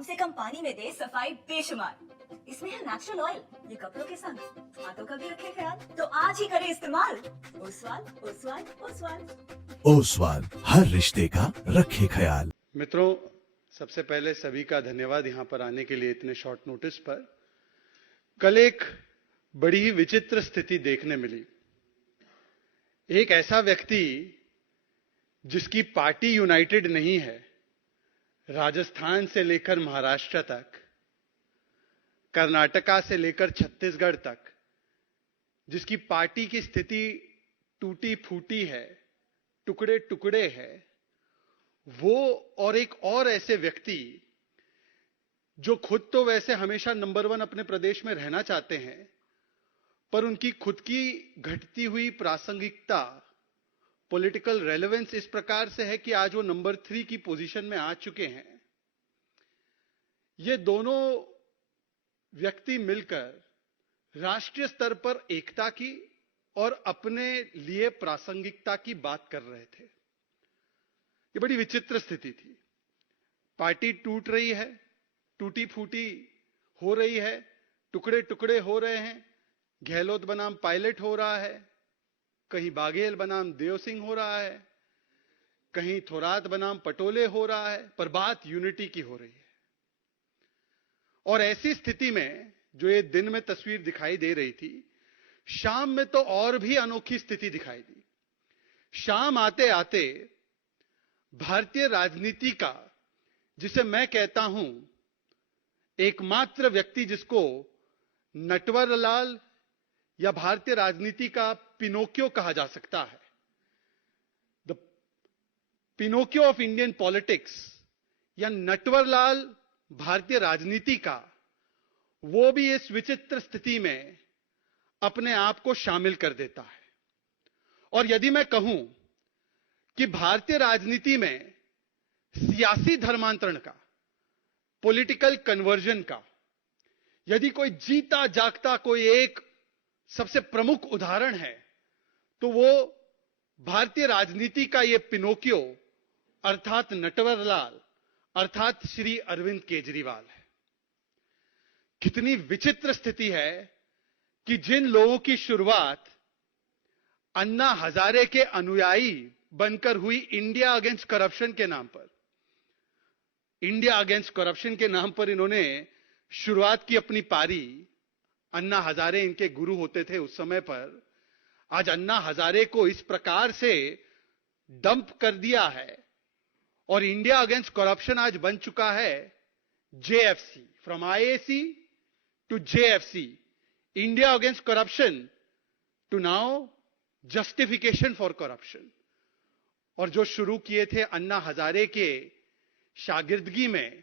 कम से कम पानी में दे सफाई बेशुमार। इसमें है नेचुरल ऑयल, ये कपड़ों के संग हाथों का भी रखे ख्याल। तो आज ही करें इस्तेमाल ओसवाल ओसवाल ओसवाल। ओसवाल, हर रिश्ते का रखे ख्याल। मित्रों, सबसे पहले सभी का धन्यवाद यहां पर आने के लिए इतने शॉर्ट नोटिस पर। कल एक बड़ी ही विचित्र स्थिति देखने मिली। एक ऐसा व्यक्ति जिसकी पार्टी यूनाइटेड नहीं है, राजस्थान से लेकर महाराष्ट्र तक, कर्नाटका से लेकर छत्तीसगढ़ तक, जिसकी पार्टी की स्थिति टूटी फूटी है, टुकड़े टुकड़े है, वो और एक और ऐसे व्यक्ति जो खुद तो वैसे हमेशा नंबर 1 अपने प्रदेश में रहना चाहते हैं, पर उनकी खुद की घटती हुई प्रासंगिकता, पॉलिटिकल रेलेवेंस इस प्रकार से है कि आज वो नंबर 3 की पोजीशन में आ चुके हैं। ये दोनों व्यक्ति मिलकर राष्ट्रीय स्तर पर एकता की और अपने लिए प्रासंगिकता की बात कर रहे थे। ये बड़ी विचित्र स्थिति थी। पार्टी टूट रही है, टूटी फूटी हो रही है, टुकड़े टुकड़े हो रहे हैं। गहलोत बनाम पायलट हो रहा है, कहीं बाघेल बनाम देव सिंह हो रहा है, कहीं थोरात बनाम पटोले हो रहा है, पर बात यूनिटी की हो रही है। और ऐसी स्थिति में जो ये दिन में तस्वीर दिखाई दे रही थी, शाम में तो और भी अनोखी स्थिति दिखाई दी। शाम आते आते भारतीय राजनीति का, जिसे मैं कहता हूं एकमात्र व्यक्ति जिसको नटवरलाल या भारतीय राजनीति का पिनोकियो कहा जा सकता है, the Pinocchio of Indian politics या नटवरलाल भारतीय राजनीति का, वो भी इस विचित्र स्थिति में अपने आप को शामिल कर देता है। और यदि मैं कहूं कि भारतीय राजनीति में सियासी धर्मांतरण का, पॉलिटिकल कन्वर्जन का, यदि कोई जीता जागता कोई एक सबसे प्रमुख उदाहरण है, तो वो भारतीय राजनीति का ये पिनोकियो अर्थात नटवरलाल अर्थात श्री अरविंद केजरीवाल है। कितनी विचित्र स्थिति है कि जिन लोगों की शुरुआत अन्ना हजारे के अनुयायी बनकर हुई इंडिया अगेंस्ट करप्शन के नाम पर, इंडिया अगेंस्ट करप्शन के नाम पर इन्होंने शुरुआत की अपनी पारी। अन्ना हजारे इनके गुरु होते थे उस समय पर। आज अन्ना हजारे को इस प्रकार से डंप कर दिया है और इंडिया अगेंस्ट करप्शन आज बन चुका है JFC. From IAC to JFC, India against corruption to now justification for corruption. और जो शुरू किए थे अन्ना हजारे के शागिर्दगी में,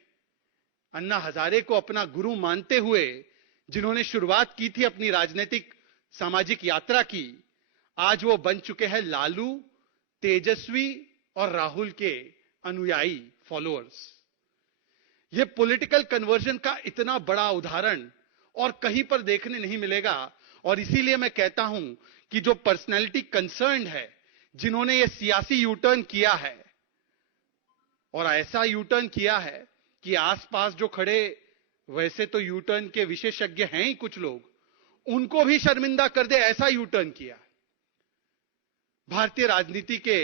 अन्ना हजारे को अपना गुरु मानते हुए जिन्होंने शुरुआत की थी अपनी राजनीतिक सामाजिक यात्रा की, आज वो बन चुके हैं लालू, तेजस्वी और राहुल के अनुयायी, फॉलोअर्स। ये पॉलिटिकल कन्वर्जन का इतना बड़ा उदाहरण और कहीं पर देखने नहीं मिलेगा। और इसीलिए मैं कहता हूं कि जो पर्सनैलिटी कंसर्न्ड है, जिन्होंने ये सियासी यूटर्न किया है, और ऐसा यूटर्न किया है कि आसपास जो खड़े वैसे तो यूटर्न के विशेषज्ञ हैं ही कुछ लोग, उनको भी शर्मिंदा कर दे, ऐसा यूटर्न किया। भारतीय राजनीति के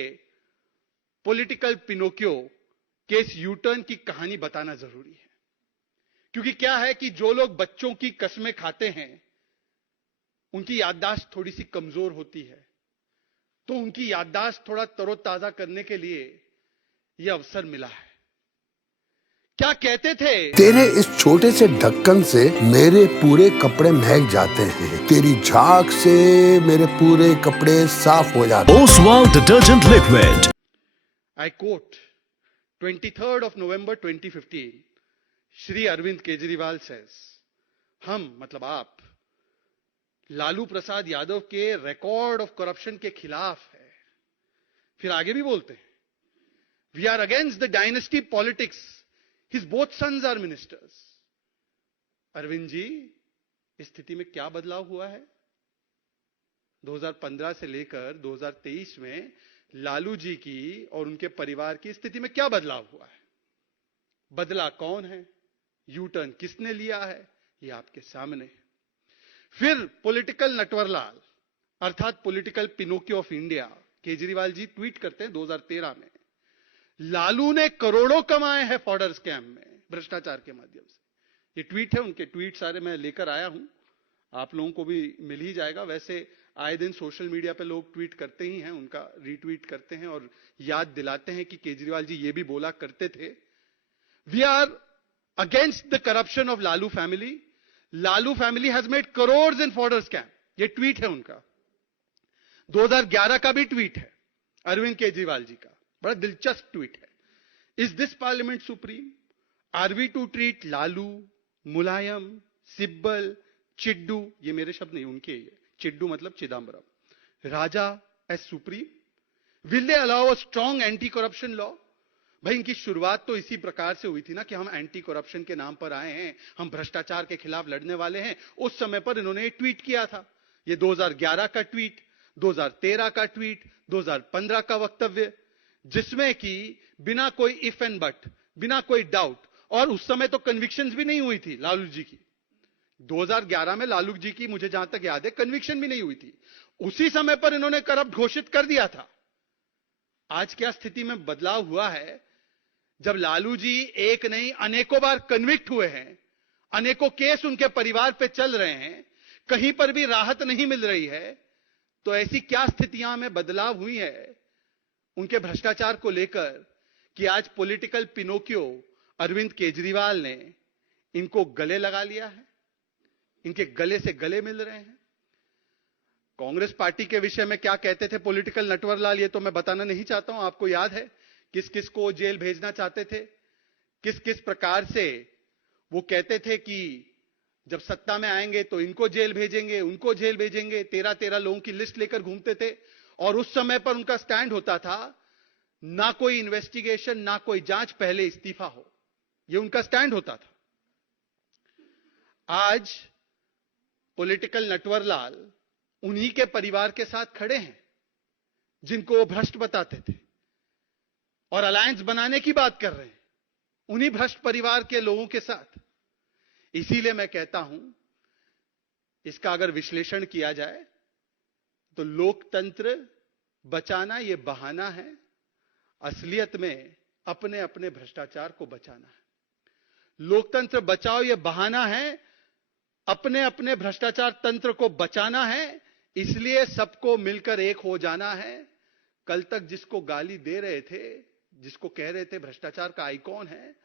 पॉलिटिकल पिनोकियो के इस यूटर्न की कहानी बताना जरूरी है। क्योंकि क्या है कि जो लोग बच्चों की कसमें खाते हैं, उनकी याददाश्त थोड़ी सी कमजोर होती है, तो उनकी याददाश्त थोड़ा तरोताजा करने के लिए यह अवसर मिला है। क्या कहते थे, तेरे इस छोटे से ढक्कन से मेरे पूरे कपड़े महक जाते हैं, तेरी झाग से मेरे पूरे कपड़े साफ हो जाते हैं। Oswal detergent liquid. I quote, 23rd of November 2015, Shri Arvind Kejriwal says, हम मतलब आप लालू प्रसाद यादव के रिकॉर्ड ऑफ करप्शन के खिलाफ है। फिर आगे भी बोलते हैं, we are against the dynasty politics, his both sons are ministers. Arvind ji, इस स्थिति में क्या बदलाव हुआ है? 2015 से लेकर 2023 में लालू जी की और उनके परिवार की स्थिति में क्या बदलाव हुआ है? बदला कौन है? यू टर्न किसने लिया है ये आपके सामने है। फिर पॉलिटिकल नटवरलाल अर्थात political Pinocchio of India Kejriwal ji tweet करते हैं 2013 में, लालू ने करोड़ों कमाए हैं फॉर्डर स्कैम में भ्रष्टाचार के माध्यम से। ये ट्वीट है, उनके ट्वीट सारे मैं लेकर आया हूं, आप लोगों को भी मिल ही जाएगा। वैसे आए दिन सोशल मीडिया पे लोग ट्वीट करते ही हैं, उनका रीट्वीट करते हैं और याद दिलाते हैं कि केजरीवाल जी ये भी बोला करते थे, we are against the corruption of Lalu family, Lalu family has made crore in fodder scam. ये ट्वीट है उनका, 2011 का भी ट्वीट है अरविंद केजरीवाल जी का, बड़ा दिलचस्प ट्वीट है। Is this parliament supreme? Are we to treat Lalu, Mulayam, Sibal, Chiddu, ये मेरे शब्द नहीं उनके, ये चिड्डू मतलब Chidambaram, Raja as supreme? Will they allow a strong anti corruption law? भाई इनकी शुरुआत तो इसी प्रकार से हुई थी ना कि हम एंटी करप्शन के नाम पर आए हैं, हम भ्रष्टाचार के खिलाफ लड़ने वाले हैं। उस समय पर इन्होंने ट्वीट किया था, ये 2011 का ट्वीट, 2013 का ट्वीट, 2015 का वक्तव्य, जिसमें कि बिना कोई इफ एंड बट, बिना कोई डाउट, और उस समय तो कन्विक्शंस भी नहीं हुई थी लालू जी की। 2011 में लालू जी की मुझे जहां तक याद है कन्विक्शन भी नहीं हुई थी, उसी समय पर इन्होंने करप्ट घोषित कर दिया था। आज क्या स्थिति में बदलाव हुआ है, जब लालू जी एक नहीं अनेकों बार कन्विक्ट हुए हैं, अनेकों केस उनके परिवार पे चल रहे हैं, कहीं पर भी राहत नहीं मिल रही है, तो ऐसी क्या स्थितियां में बदलाव हुई है उनके भ्रष्टाचार को लेकर कि आज पॉलिटिकल पिनोकियो अरविंद केजरीवाल ने इनको गले लगा लिया है, इनके गले से गले मिल रहे हैं। कांग्रेस पार्टी के विषय में क्या कहते थे पॉलिटिकल नटवरलाल, ये तो मैं बताना नहीं चाहता हूं, आपको याद है किस किस को जेल भेजना चाहते थे, किस किस प्रकार से वो कहते थे कि जब सत्ता में आएंगे तो इनको जेल भेजेंगे, उनको जेल भेजेंगे, 13-13 लोगों की लिस्ट लेकर घूमते थे। और उस समय पर उनका स्टैंड होता था ना कोई इन्वेस्टिगेशन, ना कोई जांच, पहले इस्तीफा हो, यह उनका स्टैंड होता था। आज पॉलिटिकल नटवरलाल उन्हीं के परिवार के साथ खड़े हैं जिनको वो भ्रष्ट बताते थे और अलायंस बनाने की बात कर रहे हैं उन्हीं भ्रष्ट परिवार के लोगों के साथ। इसीलिए मैं कहता हूं, इसका अगर विश्लेषण किया जाए तो लोकतंत्र बचाना यह बहाना है, असलियत में अपने अपने भ्रष्टाचार को बचाना है। लोकतंत्र बचाओ यह बहाना है, अपने अपने भ्रष्टाचार तंत्र को बचाना है, इसलिए सबको मिलकर एक हो जाना है। कल तक जिसको गाली दे रहे थे, जिसको कह रहे थे भ्रष्टाचार का आइकॉन है,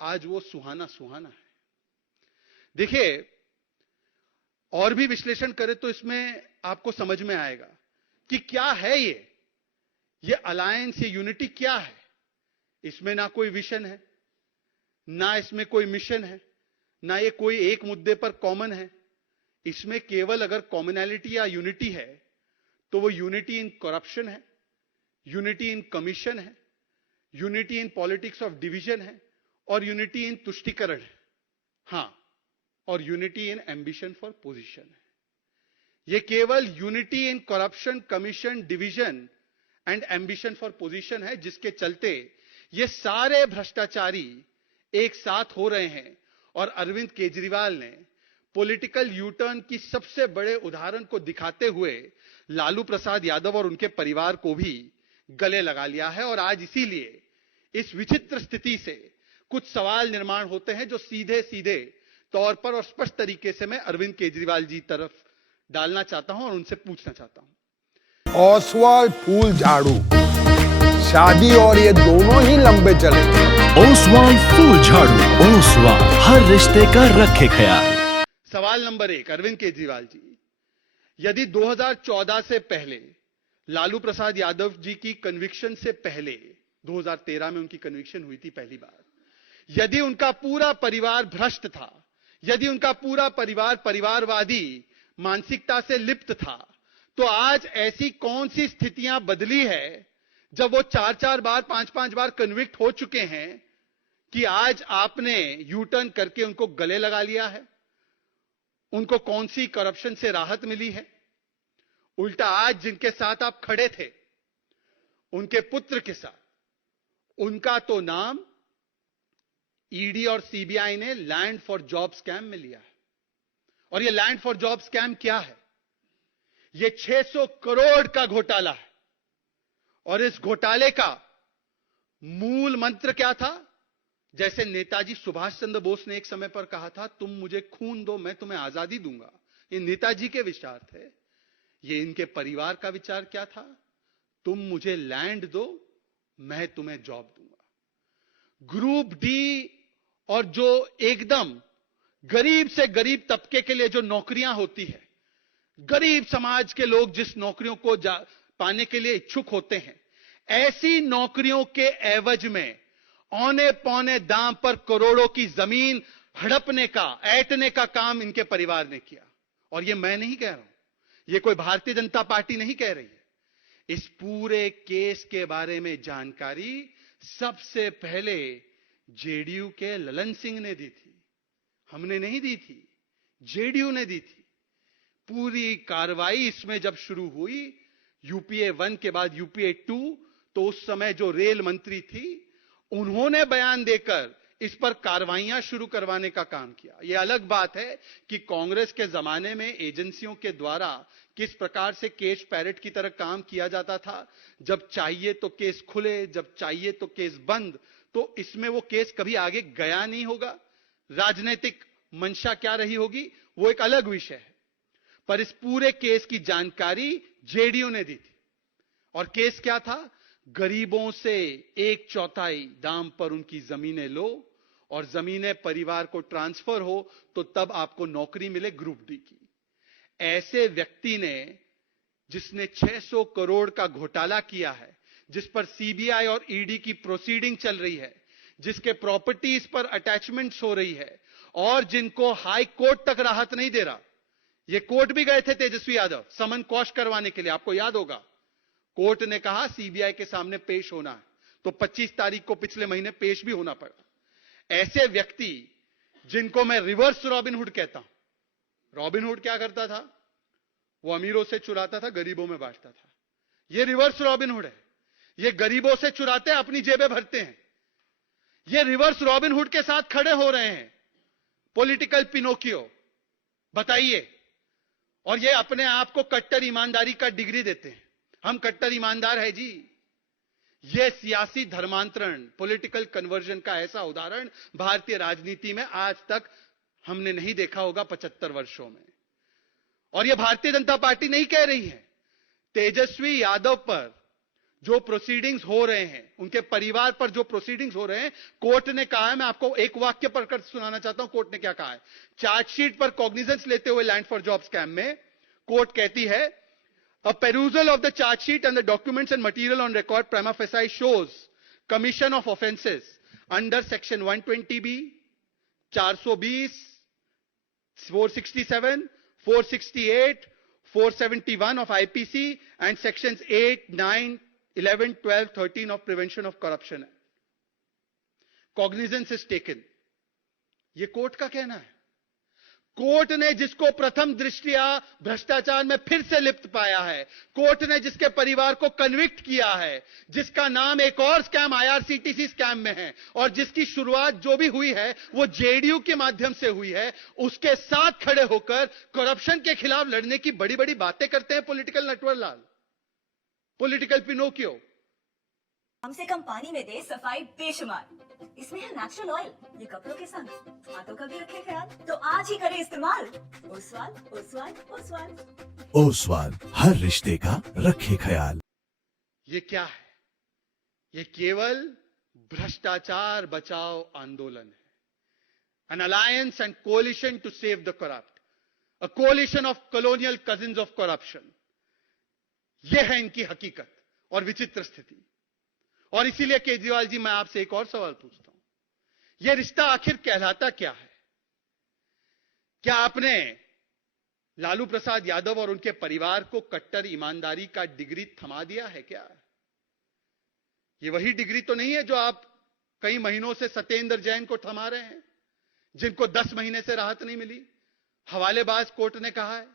आज वो सुहाना सुहाना है। देखिए, और भी विश्लेषण करें तो इसमें आपको समझ में आएगा कि क्या है ये अलायंस, ये यूनिटी क्या है। इसमें ना कोई विजन है, ना इसमें कोई मिशन है, ना ये कोई एक मुद्दे पर कॉमन है। इसमें केवल अगर कॉमनैलिटी या यूनिटी है तो वो यूनिटी इन करप्शन है, यूनिटी इन कमीशन है, unity in politics of division है और यूनिटी इन तुष्टीकरण है। हां, और unity in ambition for position है। यह केवल unity in corruption, commission, division and ambition for position है जिसके चलते ये सारे भ्रष्टाचारी एक साथ हो रहे हैं। और अरविंद केजरीवाल ने पॉलिटिकल यूटर्न की सबसे बड़े उदाहरण को दिखाते हुए लालू प्रसाद यादव और उनके परिवार को भी गले लगा लिया है। और आज इसीलिए इस विचित्र स्थिति से कुछ सवाल निर्माण होते हैं जो सीधे सीधे तौर पर और स्पष्ट तरीके से मैं अरविंद केजरीवाल जी तरफ डालना चाहता हूं और उनसे पूछना चाहता हूं। ओसवाल फूल झाड़ू, शादी और ये दोनों ही लंबे चलेंगे। ओसवाल फूल झाड़ू, ओसवाल हर रिश्ते का रखे ख्याल। सवाल नंबर 1, अरविंद केजरीवाल जी, यदि 2014 से पहले लालू प्रसाद यादव जी की कन्विक्शन से पहले 2013 में उनकी कन्विक्शन हुई थी पहली बार, यदि उनका पूरा परिवार भ्रष्ट था, यदि उनका पूरा परिवार परिवारवादी मानसिकता से लिप्त था, तो आज ऐसी कौन सी स्थितियां बदली है जब वो 4-4 बार 5-5 बार कन्विक्ट हो चुके हैं कि आज आपने यू टर्न करके उनको गले लगा लिया है? उनको कौन सी करप्शन से राहत मिली है? उल्टा आज जिनके साथ आप खड़े थे, उनके पुत्र के साथ, उनका तो नाम ईडी और सीबीआई ने लैंड फॉर जॉब स्कैम में लिया है। और यह लैंड फॉर जॉब स्कैम क्या है? यह 600 करोड़ का घोटाला है। और इस घोटाले का मूल मंत्र क्या था? जैसे नेताजी सुभाष चंद्र बोस ने एक समय पर कहा था, तुम मुझे खून दो मैं तुम्हें आजादी दूंगा। ये नेताजी के विचार थे। ये इनके परिवार का विचार क्या था? तुम मुझे लैंड दो मैं तुम्हें जॉब दूंगा। ग्रुप डी और जो एकदम गरीब से गरीब तबके के लिए जो नौकरियां होती है, गरीब समाज के लोग जिस नौकरियों को पाने के लिए इच्छुक होते हैं, ऐसी नौकरियों के एवज में औने पौने दाम पर करोड़ों की जमीन हड़पने का, ऐंठने का काम इनके परिवार ने किया। और यह मैं नहीं कह रहा हूं, यह कोई भारतीय जनता पार्टी नहीं कह रही है। इस पूरे केस के बारे में जानकारी सबसे पहले जेडीयू के ललन सिंह ने दी थी। हमने नहीं दी थी, जेडीयू ने दी थी। पूरी कार्रवाई इसमें जब शुरू हुई, यूपीए 1 के बाद यूपीए 2, तो उस समय जो रेल मंत्री थी उन्होंने बयान देकर इस पर कार्रवाइयां शुरू करवाने का काम किया। यह अलग बात है कि कांग्रेस के जमाने में एजेंसियों के द्वारा किस प्रकार से केस पैरेट की तरह काम किया जाता था। जब चाहिए तो केस खुले, जब चाहिए तो केस बंद। तो इसमें वो केस कभी आगे गया नहीं होगा। राजनीतिक मंशा क्या रही होगी वो एक अलग विषय है। पर इस पूरे केस की जानकारी जेडीयू ने दी थी। और केस क्या था? गरीबों से 1/4 दाम पर उनकी जमीनें लो और जमीनें परिवार को ट्रांसफर हो तो तब आपको नौकरी मिले ग्रुप डी की। ऐसे व्यक्ति ने, जिसने 600 करोड़ का घोटाला किया है, जिस पर सीबीआई और ईडी की प्रोसीडिंग चल रही है, जिसके प्रॉपर्टीज पर अटैचमेंट्स हो रही है और जिनको हाई कोर्ट तक राहत नहीं दे रहा। ये कोर्ट भी गए थे तेजस्वी यादव समन कॉश करवाने के लिए, आपको याद होगा। कोर्ट ने कहा सीबीआई के सामने पेश होना है, तो 25 तारीख को पिछले महीने पेश भी होना पड़ा। ऐसे व्यक्ति जिनको मैं रिवर्स रॉबिनहुड कहता हूं। रॉबिनहुड क्या करता था? वो अमीरों से चुराता था, गरीबों में बांटता था। ये रिवर्स रॉबिनहुड है। ये गरीबों से चुराते हैं, अपनी जेबें भरते हैं। ये रिवर्स रॉबिनहुड के साथ खड़े हो रहे हैं, पॉलिटिकल पिनोकियो। बताइए। और ये अपने आप को कट्टर ईमानदारी का डिग्री देते हैं। हम कट्टर ईमानदार है जी। यह सियासी धर्मांतरण, पॉलिटिकल कन्वर्जन का ऐसा उदाहरण भारतीय राजनीति में आज तक हमने नहीं देखा होगा 75 वर्षों में। और यह भारतीय जनता पार्टी नहीं कह रही है। तेजस्वी यादव पर जो प्रोसीडिंग्स हो रहे हैं, उनके परिवार पर जो प्रोसीडिंग्स हो रहे हैं, कोर्ट ने कहा है, मैं आपको एक वाक्य पढ़कर सुनाना चाहता हूं कोर्ट ने क्या कहा है। चार्जशीट पर कॉग्निजेंस लेते हुए लैंड फॉर जॉब स्कैम में कोर्ट कहती है, a perusal of the charge sheet and the documents and material on record prima facie shows commission of offences under section 120b, 420, 467, 468, 471 of IPC and sections 8, 9, 11, 12, 13 of Prevention of Corruption Act. Cognizance is taken. ये court का कहना है। Court ने जिसको प्रथम दृष्टया भ्रष्टाचार में फिर से लिप्त पाया है, कोर्ट ने जिसके परिवार को कन्विक्ट किया है, जिसका नाम एक और स्कैम आईआरसीटीसी स्कैम में है और जिसकी शुरुआत जो भी हुई है वो जेडीयू के माध्यम से हुई है, उसके साथ खड़े होकर करप्शन के खिलाफ लड़ने की बड़ी बड़ी बातें करते हैं पॉलिटिकल नटवरलाल, पॉलिटिकल पिनोकियो। कम से कम पानी में दे सफाई बेशुमार। इसमें है नेचुरल ऑयल। ये कपड़ों के संग हाथों का भी रखे ख्याल। तो आज ही करें इस्तेमाल। ओसवाल, ओसवाल, ओसवाल। ओसवाल हर रिश्ते का रखे ख्याल। ये क्या है? ये केवल भ्रष्टाचार बचाओ आंदोलन है। An alliance and coalition to save the corrupt. A coalition of colonial cousins of corruption. यह है इनकी हकीकत और विचित्र स्थिति। और इसीलिए केजरीवाल जी, मैं आपसे एक और सवाल पूछता हूं, यह रिश्ता आखिर कहलाता क्या है? क्या आपने लालू प्रसाद यादव और उनके परिवार को कट्टर ईमानदारी का डिग्री थमा दिया है क्या? यह वही डिग्री तो नहीं है जो आप कई महीनों से सत्येंद्र जैन को थमा रहे हैं, जिनको 10 महीने से राहत नहीं मिली, हवालेबाज कोर्ट ने कहा है।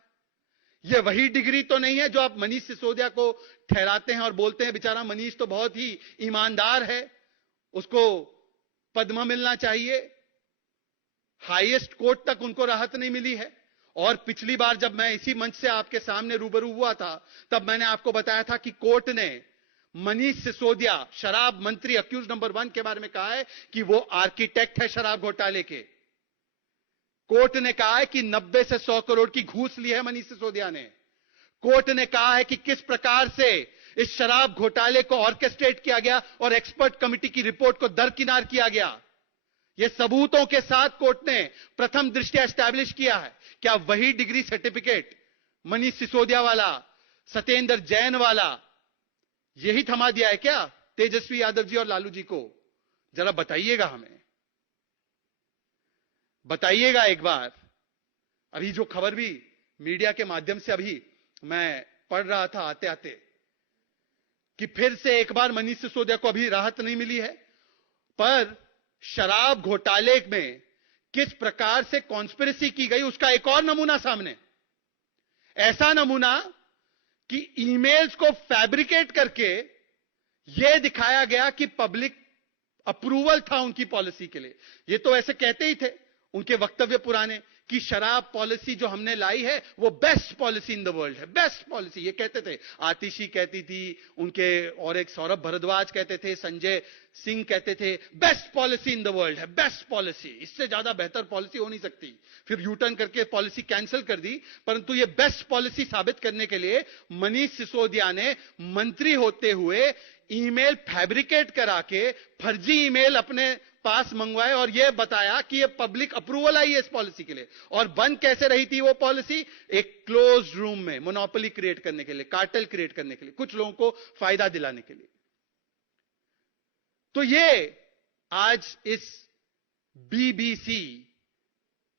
यह वही डिग्री तो नहीं है जो आप मनीष सिसोदिया को ठहराते हैं और बोलते हैं बेचारा मनीष तो बहुत ही ईमानदार है, उसको पद्म मिलना चाहिए, हाईएस्ट कोर्ट तक उनको राहत नहीं मिली है। और पिछली बार जब मैं इसी मंच से आपके सामने रूबरू हुआ था, तब मैंने आपको बताया था कि कोर्ट ने मनीष सिसोदिया, शराब मंत्री अक्यूज नंबर 1 के बारे में कहा है कि वो आर्किटेक्ट है शराब घोटाले के। कोर्ट ने कहा है कि 90 से 100 करोड़ की घूस ली है मनीष सिसोदिया ने। कोर्ट ने कहा है कि किस प्रकार से इस शराब घोटाले को ऑर्केस्ट्रेट किया गया और एक्सपर्ट कमेटी की रिपोर्ट को दरकिनार किया गया। यह सबूतों के साथ कोर्ट ने प्रथम दृष्टया एस्टैब्लिश किया है। क्या वही डिग्री सर्टिफिकेट मनीष सिसोदिया वाला, सत्येंद्र जैन वाला, यही थमा दिया है क्या तेजस्वी यादव जी और लालू जी को? जरा बताइएगा, हमें बताइएगा एक बार। अभी जो खबर भी मीडिया के माध्यम से अभी मैं पढ़ रहा था आते आते, कि फिर से एक बार मनीष सिसोदिया को अभी राहत नहीं मिली है, पर शराब घोटाले में किस प्रकार से कॉन्स्पिरेसी की गई उसका एक और नमूना सामने। ऐसा नमूना कि ईमेल्स को फैब्रिकेट करके यह दिखाया गया कि पब्लिक अप्रूवल था उनकी पॉलिसी के लिए। ये तो ऐसे कहते ही थे उनके वक्तव्य पुराने कि शराब पॉलिसी जो हमने लाई है वो best policy in the world है, बेस्ट पॉलिसी ये कहते थे। आतिशी कहती थी, उनके और एक सौरभ भारद्वाज कहते थे, संजय सिंह कहते थे, best policy in the world है, बेस्ट पॉलिसी, इससे ज्यादा बेहतर पॉलिसी हो नहीं सकती। फिर यू टर्न करके पॉलिसी कैंसिल कर दी, परंतु ये बेस्ट पॉलिसी साबित करने के लिए मनीष सिसोदिया ने मंत्री होते हुए ईमेल फैब्रिकेट करा के फर्जी ईमेल अपने पास मंगवाए और यह बताया कि यह पब्लिक अप्रूवल आई है इस पॉलिसी के लिए। और बंद कैसे रही थी वो पॉलिसी? एक क्लोज रूम में मोनोपोली क्रिएट करने के लिए, कार्टेल क्रिएट करने के लिए, कुछ लोगों को फायदा दिलाने के लिए। तो ये आज इस बीबीसी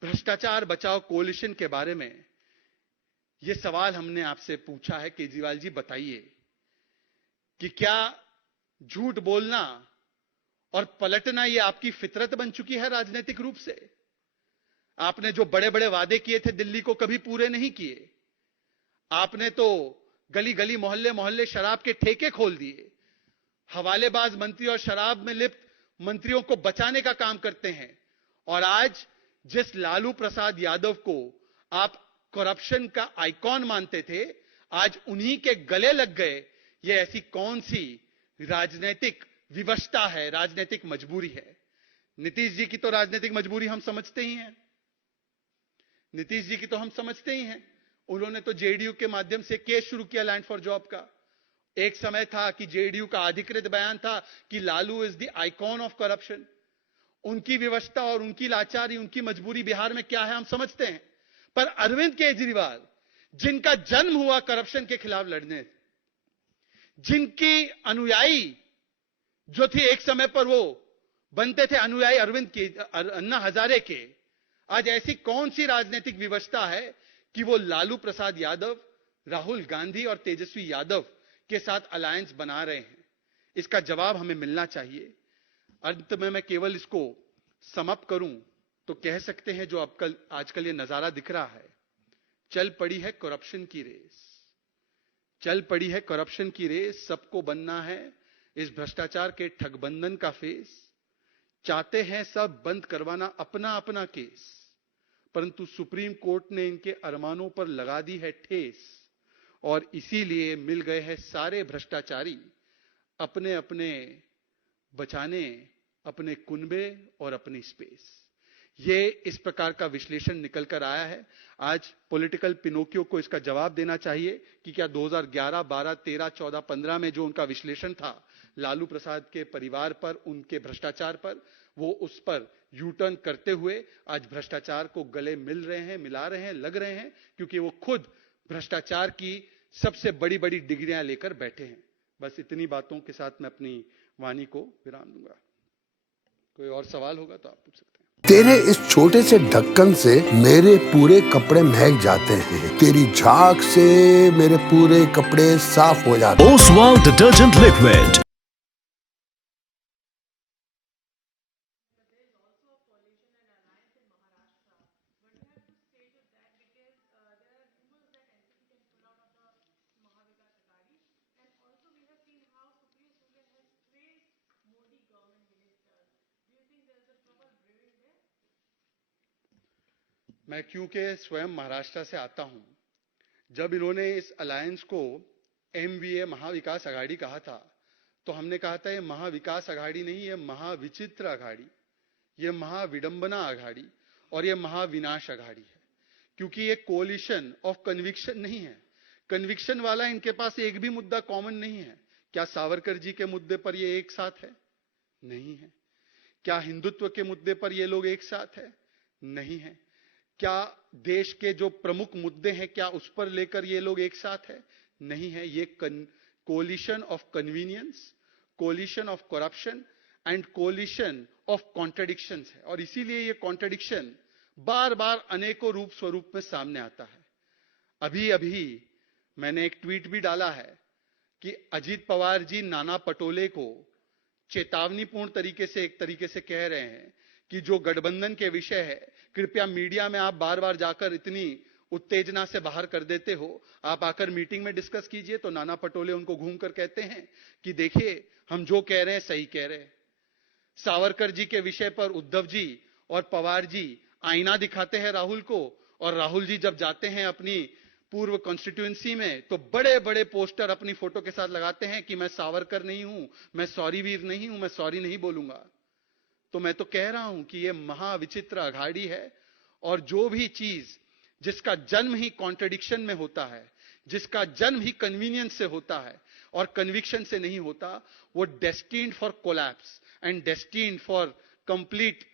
भ्रष्टाचार बचाओ कोलिशन के बारे में यह सवाल हमने आपसे पूछा है। केजरीवाल जी बताइए कि क्या झूठ बोलना और पलटना यह आपकी फितरत बन चुकी है राजनीतिक रूप से? आपने जो बड़े बड़े वादे किए थे दिल्ली को कभी पूरे नहीं किए। आपने तो गली गली मोहल्ले मोहल्ले शराब के ठेके खोल दिए। हवालेबाज मंत्री और शराब में लिप्त मंत्रियों को बचाने का काम करते हैं। और आज जिस लालू प्रसाद यादव को आप करप्शन का आइकॉन मानते थे, आज उन्हीं के गले लग गए। यह ऐसी कौन सी राजनीतिक विवशता है, राजनीतिक मजबूरी है? नीतीश जी की तो राजनीतिक मजबूरी हम समझते ही हैं। नीतीश जी की तो हम समझते ही हैं। उन्होंने तो जेडीयू के माध्यम से केस शुरू किया लैंड फॉर जॉब का। एक समय था कि जेडीयू का अधिकृत बयान था कि Lalu is the icon of corruption. उनकी विवशता और उनकी लाचारी, उनकी मजबूरी बिहार में क्या है हम समझते हैं। पर अरविंद केजरीवाल, जिनका जन्म हुआ करप्शन के खिलाफ लड़ने, जिनकी अनुयायी जो थी एक समय पर वो बनते थे अनुयायी अरविंद के, अन्ना हजारे के, आज ऐसी कौन सी राजनीतिक विवशता है कि वो लालू प्रसाद यादव, राहुल गांधी और तेजस्वी यादव के साथ अलायंस बना रहे हैं? इसका जवाब हमें मिलना चाहिए। अंत में मैं केवल इसको समअप करूं तो कह सकते हैं जो आजकल ये नजारा दिख रहा है, चल पड़ी है करप्शन की रेस, चल पड़ी है करप्शन की रेस। सबको बनना है इस भ्रष्टाचार के ठगबंधन का फेस। चाहते हैं सब बंद करवाना अपना अपना केस, परंतु सुप्रीम कोर्ट ने इनके अरमानों पर लगा दी है ठेस। और इसीलिए मिल गए हैं सारे भ्रष्टाचारी अपने अपने बचाने, अपने कुनबे और अपनी स्पेस। ये इस प्रकार का विश्लेषण निकल कर आया है। आज पॉलिटिकल पिनोकियो को इसका जवाब देना चाहिए कि क्या 2011, 12, 13, 14, 15 में जो उनका विश्लेषण था लालू प्रसाद के परिवार पर, उनके भ्रष्टाचार पर, वो उस पर यू टर्न करते हुए आज भ्रष्टाचार को गले मिल रहे हैं, मिला रहे हैं, लग रहे हैं, क्योंकि वो खुद भ्रष्टाचार की सबसे बड़ी बड़ी डिग्रियां लेकर बैठे हैं। बस इतनी बातों के साथ मैं अपनी वाणी को विराम दूंगा। कोई और सवाल होगा तो आप पूछ सकते हैं। तेरे इस छोटे से ढक्कन से मेरे पूरे कपड़े महक जाते हैं। तेरी झाग से मेरे पूरे कपड़े साफ हो जाते हैं। Oswal detergent liquid. Do you think मैं क्योंकि स्वयं महाराष्ट्र से आता हूं, जब इन्होंने इस अलायंस को एमवीए महाविकास आघाड़ी कहा था, तो हमने कहा था ये महाविकास आघाड़ी नहीं, ये महाविचित्र आघाड़ी, ये महाविडंबना आघाड़ी और ये महाविनाश आघाड़ी है। क्योंकि ये कोलिशन ऑफ कन्विक्शन नहीं है। कन्विक्शन वाला इनके पास एक भी मुद्दा कॉमन नहीं है। क्या सावरकर जी के मुद्दे पर ये एक साथ है? नहीं है। क्या हिंदुत्व के मुद्दे पर ये लोग एक साथ है? नहीं है। क्या देश के जो प्रमुख मुद्दे हैं, क्या उस पर लेकर ये लोग एक साथ है? नहीं है। ये collision of convenience, collision of corruption and collision of contradictions है। और इसीलिए ये कॉन्ट्रडिक्शन बार बार अनेकों रूप स्वरूप में सामने आता है। अभी अभी मैंने एक ट्वीट भी डाला है कि अजीत पवार जी नाना पटोले को चेतावनीपूर्ण तरीके से एक तरीके से कह रहे हैं कि जो गठबंधन के विषय है, कृपया मीडिया में आप बार बार जाकर इतनी उत्तेजना से बाहर कर देते हो, आप आकर मीटिंग में डिस्कस कीजिए। तो नाना पटोले उनको घूमकर कहते हैं कि देखिए, हम जो कह रहे हैं सही कह रहे हैं। सावरकर जी के विषय पर उद्धव जी और पवार जी आईना दिखाते हैं राहुल को, और राहुल जी जब जाते हैं अपनी पूर्व कॉन्स्टिट्यूएंसी में तो बड़े बड़े पोस्टर अपनी फोटो के साथ लगाते हैं कि मैं सावरकर नहीं हूं, मैं सॉरी वीर नहीं हूं, मैं सॉरी नहीं बोलूंगा। तो मैं तो कह रहा हूं कि यह महाविचित्र आघाड़ी है, और जो भी चीज जिसका जन्म ही कॉन्ट्रडिक्शन में होता है, जिसका जन्म ही कन्वीनियंस से होता है और कन्विक्शन से नहीं होता, वो destined for collapse and destined for complete,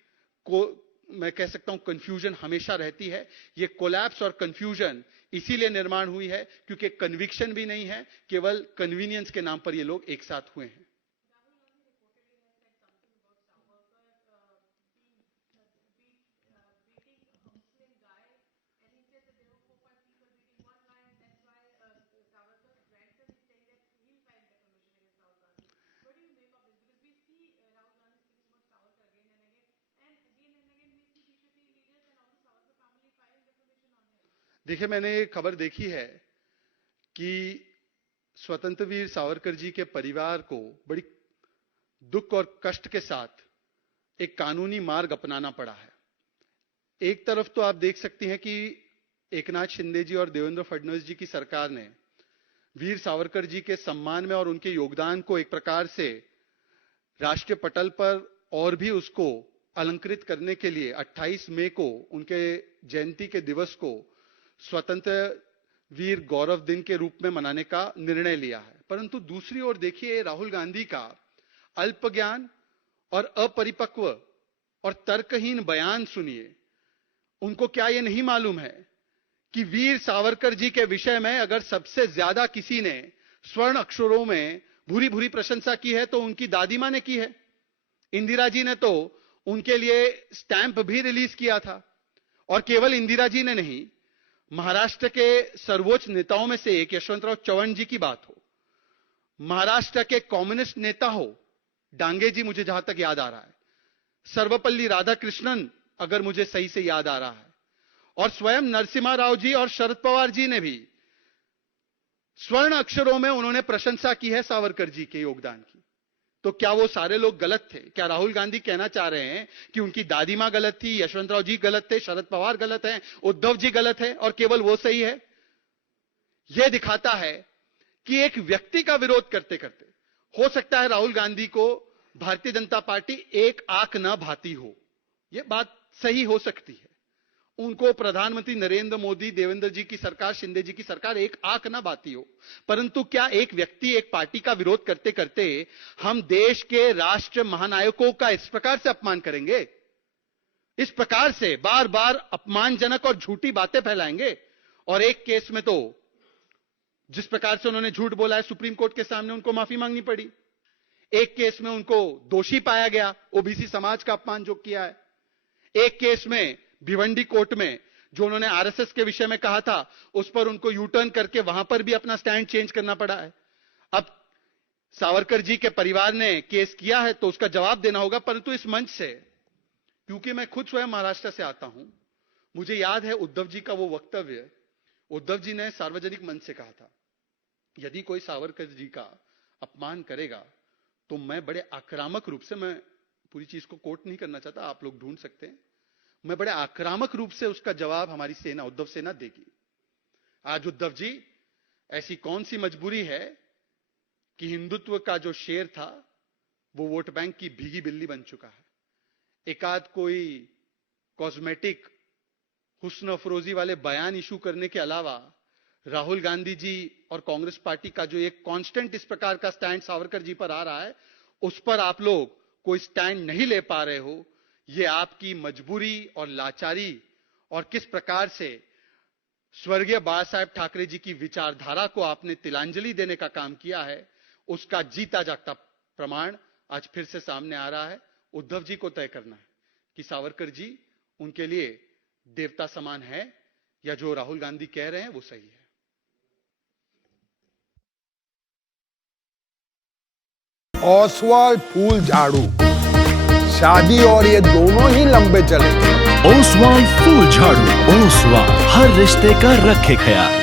मैं कह सकता हूं कंफ्यूजन हमेशा रहती है। ये कोलैप्स और कंफ्यूजन इसीलिए निर्माण हुई है क्योंकि कन्विक्शन भी नहीं है, केवल कन्वीनियंस के नाम पर ये लोग एक साथ हुए हैं। देखिए, मैंने एक खबर देखी है कि स्वतंत्र वीर सावरकर जी के परिवार को बड़ी दुख और कष्ट के साथ एक कानूनी मार्ग अपनाना पड़ा है। एक तरफ तो आप देख सकते हैं कि एकनाथ शिंदे जी और देवेंद्र फडणवीस जी की सरकार ने वीर सावरकर जी के सम्मान में और उनके योगदान को एक प्रकार से राष्ट्रीय पटल पर और भी उसको अलंकृत करने के लिए 28 मई को, उनके जयंती के दिवस को, स्वतंत्र वीर गौरव दिन के रूप में मनाने का निर्णय लिया है। परंतु दूसरी ओर देखिए, राहुल गांधी का अल्प ज्ञान और अपरिपक्व और तर्कहीन बयान सुनिए। उनको क्या यह नहीं मालूम है कि वीर सावरकर जी के विषय में अगर सबसे ज्यादा किसी ने स्वर्ण अक्षरों में भूरी भूरी प्रशंसा की है तो उनकी दादी मां ने की है। इंदिरा जी ने तो उनके लिए स्टैंप भी रिलीज किया था। और केवल इंदिरा जी ने नहीं, महाराष्ट्र के सर्वोच्च नेताओं में से एक यशवंतराव चव्हाण जी की बात हो, महाराष्ट्र के कम्युनिस्ट नेता हो डांगे जी, मुझे जहां तक याद आ रहा है, सर्वपल्ली राधाकृष्णन अगर मुझे सही से याद आ रहा है, और स्वयं नरसिम्हा राव जी और शरद पवार जी ने भी स्वर्ण अक्षरों में उन्होंने प्रशंसा की है सावरकर जी के योगदान की। तो क्या वो सारे लोग गलत थे? क्या राहुल गांधी कहना चाह रहे हैं कि उनकी दादी मां गलत थी, यशवंतराव जी गलत थे, शरद पवार गलत हैं, उद्धव जी गलत है और केवल वो सही है? यह दिखाता है कि एक व्यक्ति का विरोध करते करते हो सकता है राहुल गांधी को भारतीय जनता पार्टी एक आंख न भाती हो। यह बात सही हो सकती है, उनको प्रधानमंत्री नरेंद्र मोदी, देवेंद्र जी की सरकार, शिंदे जी की सरकार एक आंख ना बाती हो। परंतु क्या एक व्यक्ति, एक पार्टी का विरोध करते करते हम देश के राष्ट्र महानायकों का इस प्रकार से अपमान करेंगे? इस प्रकार से बार बार अपमानजनक और झूठी बातें फैलाएंगे? और एक केस में तो जिस प्रकार से उन्होंने झूठ बोला है, सुप्रीम कोर्ट के सामने उनको माफी मांगनी पड़ी। एक केस में उनको दोषी पाया गया, ओबीसी समाज का अपमान जो किया है। एक केस में भिवंडी कोर्ट में जो उन्होंने आरएसएस के विषय में कहा था, उस पर उनको यू टर्न करके वहां पर भी अपना स्टैंड चेंज करना पड़ा है। अब सावरकर जी के परिवार ने केस किया है तो उसका जवाब देना होगा। परंतु इस मंच से, क्योंकि मैं खुद स्वयं महाराष्ट्र से आता हूं, मुझे याद है उद्धव जी का वो वक्तव्य। उद्धव जी ने सार्वजनिक मंच से कहा था, यदि कोई सावरकर जी का अपमान करेगा तो मैं बड़े आक्रामक रूप से, मैं पूरी चीज को कोट नहीं करना चाहता, आप लोग ढूंढ सकते हैं, मैं बड़े आक्रामक रूप से उसका जवाब हमारी सेना, उद्धव सेना देगी। आज उद्धव जी, ऐसी कौन सी मजबूरी है कि हिंदुत्व का जो शेर था वो वोट बैंक की भीगी बिल्ली बन चुका है। एकाध कोई कॉस्मेटिक हुस्न अफरोजी वाले बयान इशू करने के अलावा राहुल गांधी जी और कांग्रेस पार्टी का जो एक कांस्टेंट इस प्रकार का स्टैंड सावरकर जी पर आ रहा है, उस पर आप लोग कोई स्टैंड नहीं ले पा रहे हो। ये आपकी मजबूरी और लाचारी और किस प्रकार से स्वर्गीय बाला साहेब ठाकरे जी की विचारधारा को आपने तिलांजलि देने का काम किया है, उसका जीता जागता प्रमाण आज फिर से सामने आ रहा है। उद्धव जी को तय करना है कि सावरकर जी उनके लिए देवता समान है या जो राहुल गांधी कह रहे हैं वो सही है। ओसवाल फूल झाड़ू, शादी और ये दोनों ही लंबे चलेंगे। ओसवाल फूल झाड़ू, ओसवाल हर रिश्ते का रखे ख्याल।